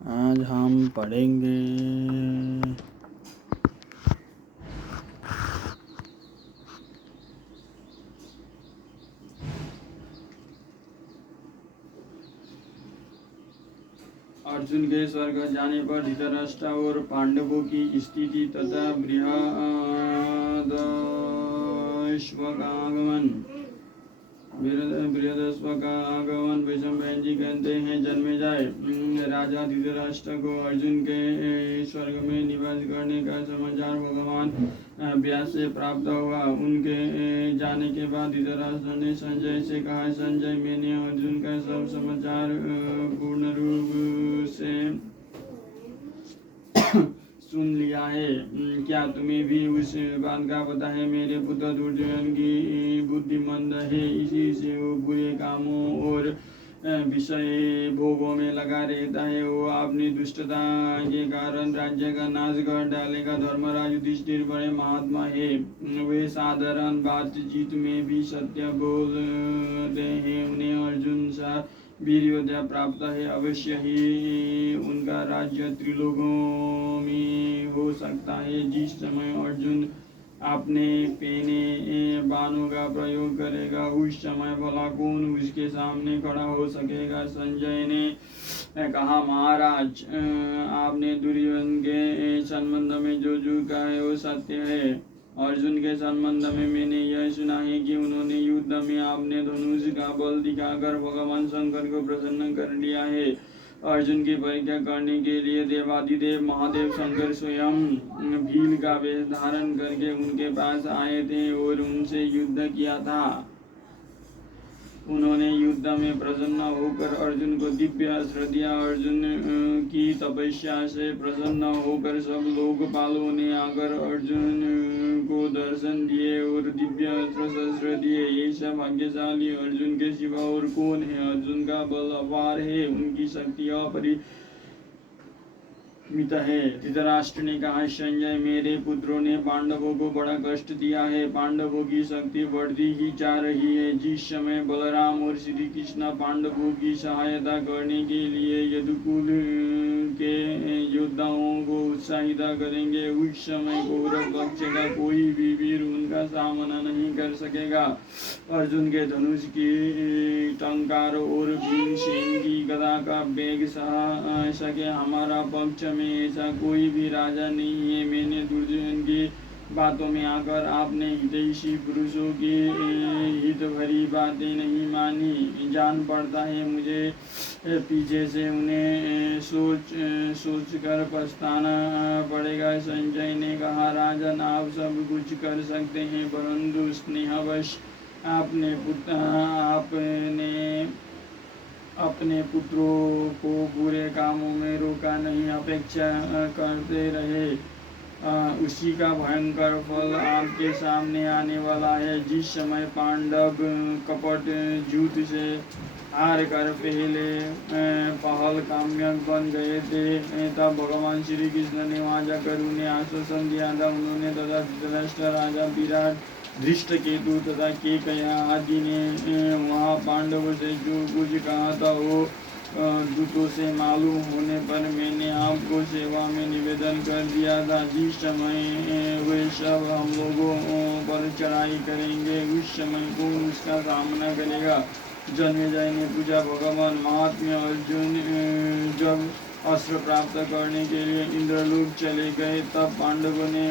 आज हम पढ़ेंगे अर्जुन के स्वर्ग जाने पर धृतराष्ट्र और पांडवों की स्थिति तथा बृहदस्व का आगमन वैशंपायन जी कहते हैं, जन्मेजय राजा धृतराष्ट्र को अर्जुन के स्वर्ग में निवास करने का समाचार भगवान व्यास से प्राप्त हुआ। उनके जाने के बाद धृतराष्ट्र ने संजय से कहा, संजय, मैंने अर्जुन का सब समाचार पूर्ण रूप से सुन लिया है। क्या तुम्हें भी उस बात का पता है? मेरे पुत्र दुर्योधन की बुद्धि मंद है, इसी से वो बुरे कामों और विषय भोगों में लगा रहता है। वो अपनी दुष्टता के कारण राज्य का नाश कर डालेगा। धर्मराज युधिष्ठिर बड़े महात्मा है, वे साधारण बातचीत में भी सत्य बोलते हैं। उन्हें अर्जुन सा वीर्योदय प्राप्त है, अवश्य ही उनका राज्य त्रिलोकों में हो सकता है। जिस समय अर्जुन अपने पेने बाणों का प्रयोग करेगा, उस समय भला कौन उसके सामने खड़ा हो सकेगा? संजय ने कहा, महाराज, आपने दुर्योधन के संबंध में जो कहा है वो सत्य है। अर्जुन के संबंध में मैंने यह सुना है कि उन्होंने युद्ध में अपने धनुष का बल दिखाकर भगवान शंकर को प्रसन्न कर लिया है। अर्जुन की परीक्षा करने के लिए देवादिदेव महादेव शंकर स्वयं भील का वेश धारण करके उनके पास आए थे और उनसे युद्ध किया था। उन्होंने युद्ध में प्रसन्न होकर अर्जुन को दिव्य अस्त्र दिया। अर्जुन की तपस्या से प्रसन्न होकर सब लोकपालों ने आकर अर्जुन को दर्शन दिए और दिव्य अस्त्र शस्त्र दिए। ये सब भाग्यशाली अर्जुन के सिवा और कौन है? अर्जुन का बल अपार है, उनकी शक्ति अपरिमित है। धृतराष्ट्र ने कहा, संजय, मेरे पुत्रों ने पांडवों को बड़ा कष्ट दिया है। पांडवों की शक्ति बढ़ती ही जा रही है। जिस समय बलराम और श्री कृष्ण पांडवों की सहायता करने के लिए यदुकुल के योद्धाओं को उत्साहित करेंगे, उस समय कौरव पक्ष का कोई भी वीर उनका सामना नहीं कर सकेगा। अर्जुन के धनुष की टंकार और भीमसेन की गदा का वेग सह सके हमारा पक्ष में ऐसा कोई भी राजा नहीं है। मैंने दुर्योधन की बातों में आकर आपने हितैषी पुरुषों की हित भरी बातें नहीं मानी। जान पड़ता है मुझे पीछे से उन्हें सोच कर पछताना पड़ेगा। संजय ने कहा, राजन, आप सब कुछ कर सकते हैं, परंतु स्नेहवश आपने अपने पुत्रों को बुरे कामों में रोका नहीं, अपेक्षा करते रहे। उसी का भयंकर फल आपके सामने आने वाला है। जिस समय पांडव कपट झूठ से हार कर पहल काम्यक बन गए थे, तब भगवान श्री कृष्ण ने वहां जाकर उन्हें आश्वासन दिया था। उन्होंने तथा धृतराष्ट्र, राजा विराट, धृष्टकेतु तथा केकया आदि ने वहाँ पांडवों से जो कुछ कहा था वो दूतों से मालूम होने पर मैंने आपको सेवा में निवेदन कर दिया था। जिस समय वे सब हम लोगों पर चढ़ाई करेंगे, उस समय कौन उसका सामना करेगा? जन्मेजय ने पूछा, भगवान महात्म्य, अर्जुन जब अस्त्र प्राप्त करने के लिए इंद्रलोक चले गए, तब पांडवों ने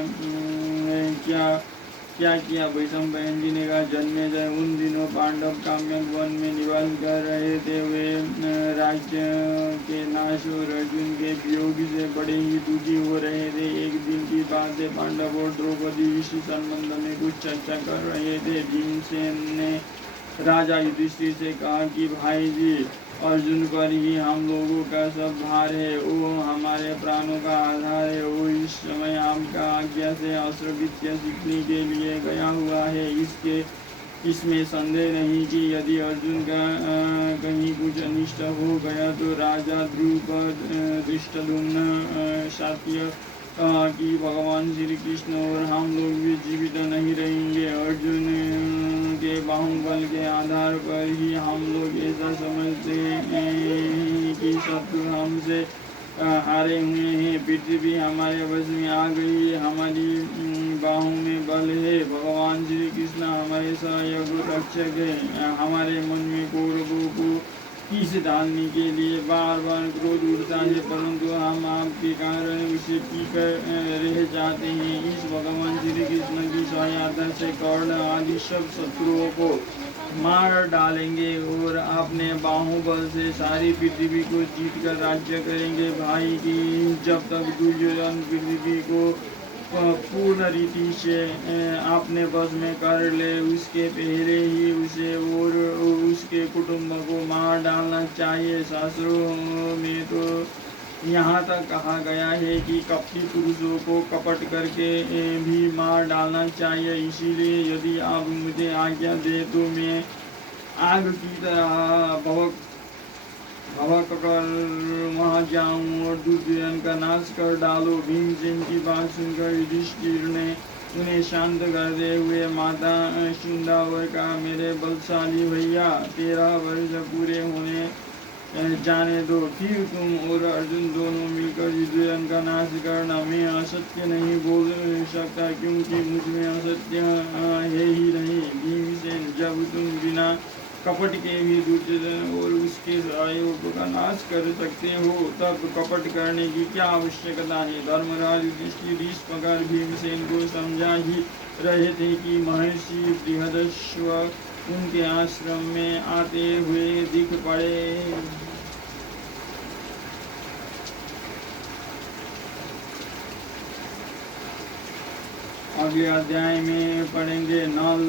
क्या किया? वैशंपायन जी ने कहा, जन्मेजय, उन दिनों पांडव काम्यक वन में निवास कर रहे थे। वे राज्य के नाश और अर्जुन के वियोग से बड़े ही दुखी हो रहे थे। एक दिन की बात है, पांडव और द्रौपदी इस संबंध में कुछ चर्चा कर रहे थे। भीमसेन ने राजा युधिष्ठिर से कहा कि भाई जी, अर्जुन पर ही हम लोगों का सब भार है, वो हमारे प्राणों का आधार है। वो इस समय आपका आज्ञा से अस्त्र विद्या सीखने के लिए गया हुआ है। इसमें संदेह नहीं कि यदि अर्जुन का कहीं कुछ अनिष्ट हो गया तो राजा ध्रुपद, धृष्टद्युम्न, सात्य कि भगवान श्री कृष्ण और हम लोग भी जीवित नहीं रहेंगे। अर्जुन के बाहुबल के आधार पर ही हम लोग ऐसा समझते हैं कि शत्रु हमसे हारे हुए हैं। पृथ्वी हमारे वश में आ गई है, हमारी बाहों में बल है। भगवान श्री कृष्ण हमारे सहायक रक्षक है। हमारे मन में कौरवों को पीस डालने के लिए बार बार क्रोध उठता है, परंतु हम आपके कारण उसे पीकर रह जाते हैं। इस भगवान श्री कृष्ण की सहायता से कर्ण आदि सब शत्रुओं को मार डालेंगे और अपने बाहुबल से सारी पृथ्वी को जीत कर राज्य करेंगे। भाई की जब तक दुर्योधन पृथ्वी को पूर्ण रीति से अपने बस में कर ले, उसके पहले ही उसे और उसके कुटुंब को मार डालना चाहिए। शास्त्रों में तो यहाँ तक कहा गया है कि कपटी पुरुषों को कपट करके भी मार डालना चाहिए। इसीलिए यदि आप मुझे आज्ञा दे तो मैं आग की तरह भवक कर वहाँ जाऊँ और दुर्योधन का नाश कर डालो। भीमसेन की बात सुनकर युधिष्ठिर ने उन्हें शांत करते हुए माता सिंधावर का, मेरे बलशाली भैया 13 वर्ष पूरे होने जाने दो, फिर तुम और अर्जुन दोनों मिलकर दुर्योधन का नाश करना। मैं असत्य नहीं बोल सकता, क्योंकि मुझ में असत्य है ही नहीं। भीमसेन, जब तुम बिना कपट के भी दुर्योधन और उसके सहायकों का नाश कर सकते हो, तब कपट करने की क्या आवश्यकता है। धर्मराज युधिष्ठिर इस प्रकार भीमसेन को समझा ही रहे थे कि महर्षि बृहदस्व उनके आश्रम में आते हुए दिख पड़े। अगले अध्याय में पढ़ेंगे नल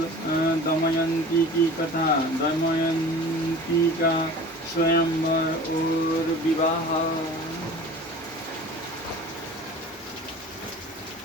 दमयंती की कथा। दमयंती का स्वयंवर और विवाह।